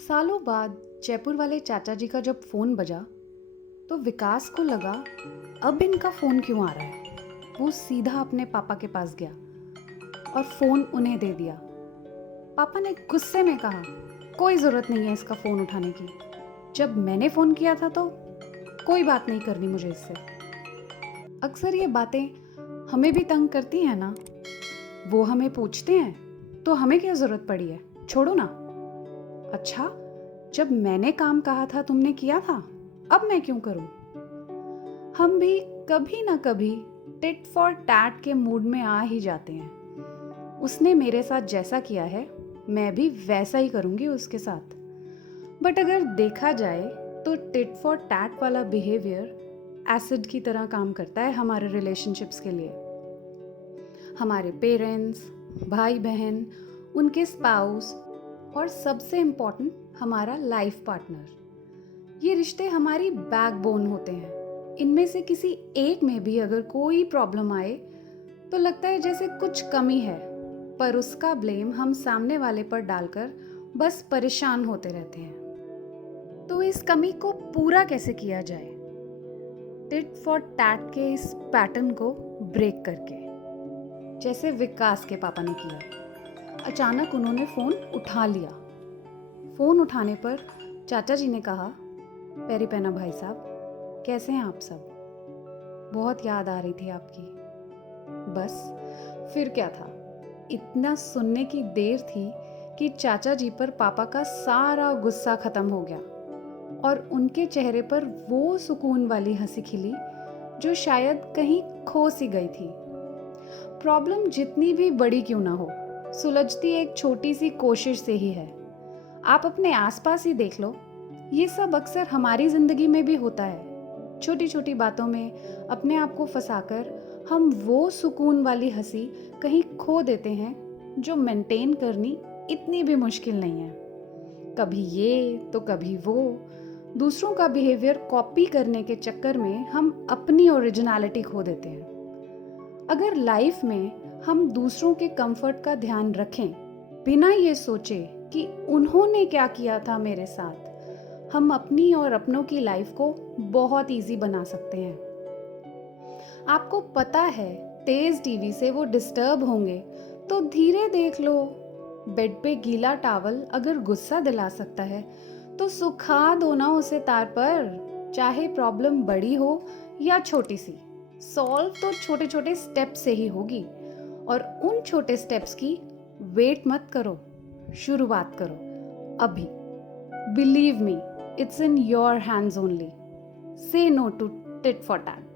सालों बाद जयपुर वाले चाचा जी का जब फोन बजा तो विकास को लगा अब इनका फोन क्यों आ रहा है। वो सीधा अपने पापा के पास गया और फोन उन्हें दे दिया। पापा ने गुस्से में कहा, कोई जरूरत नहीं है इसका फोन उठाने की। जब मैंने फोन किया था तो कोई बात नहीं करनी मुझे इससे। अक्सर ये बातें हमें भी तंग करती हैं ना। वो हमें पूछते हैं तो हमें क्या जरूरत पड़ी है, छोड़ो ना। अच्छा, जब मैंने काम कहा था तुमने किया था, अब मैं क्यों करूं। हम भी कभी ना कभी टिट फॉर टैट के मूड में आ ही जाते हैं। उसने मेरे साथ जैसा किया है मैं भी वैसा ही करूंगी उसके साथ। बट अगर देखा जाए तो टिट फॉर टैट वाला बिहेवियर एसिड की तरह काम करता है हमारे रिलेशनशिप्स के लिए। हमारे पेरेंट्स, भाई बहन, उनके स्पाउस और सबसे इम्पोर्टेंट हमारा लाइफ पार्टनर। ये रिश्ते हमारी बैकबोन होते हैं। इनमें से किसी एक में भी अगर कोई प्रॉब्लम आए तो लगता है जैसे कुछ कमी है, पर उसका ब्लेम हम सामने वाले पर डालकर बस परेशान होते रहते हैं। तो इस कमी को पूरा कैसे किया जाए? टिट फॉर टैट के इस पैटर्न को ब्रेक करके, जैसे विकास के पापा ने किया। अचानक उन्होंने फ़ोन उठा लिया। फ़ोन उठाने पर चाचा जी ने कहा, पैरी पैना भाई साहब, कैसे हैं आप सब? बहुत याद आ रही थी आपकी। बस फिर क्या था, इतना सुनने की देर थी कि चाचा जी पर पापा का सारा गुस्सा खत्म हो गया और उनके चेहरे पर वो सुकून वाली हंसी खिली जो शायद कहीं खो सी गई थी। प्रॉब्लम जितनी भी बड़ी क्यों ना हो, सुलझती एक छोटी सी कोशिश से ही है। आप अपने आसपास ही देख लो, ये सब अक्सर हमारी जिंदगी में भी होता है। छोटी छोटी बातों में अपने आप को फंसाकर हम वो सुकून वाली हंसी कहीं खो देते हैं जो मेंटेन करनी इतनी भी मुश्किल नहीं है। कभी ये तो कभी वो, दूसरों का बिहेवियर कॉपी करने के चक्कर में हम अपनी ओरिजिनलिटी खो देते हैं। अगर लाइफ में हम दूसरों के कंफर्ट का ध्यान रखें बिना ये सोचे कि उन्होंने क्या किया था मेरे साथ, हम अपनी और अपनों की लाइफ को बहुत इजी बना सकते हैं। आपको पता है तेज टीवी से वो डिस्टर्ब होंगे तो धीरे देख लो। बेड पे गीला टॉवल अगर गुस्सा दिला सकता है तो सुखा दो ना उसे तार पर। चाहे प्रॉब्लम बड़ी हो या छोटी सी, सॉल्व तो छोटे छोटे स्टेप से ही होगी। और उन छोटे स्टेप्स की वेट मत करो, शुरुआत करो अभी। Believe me, it's in your hands only. Say no to tit for TET.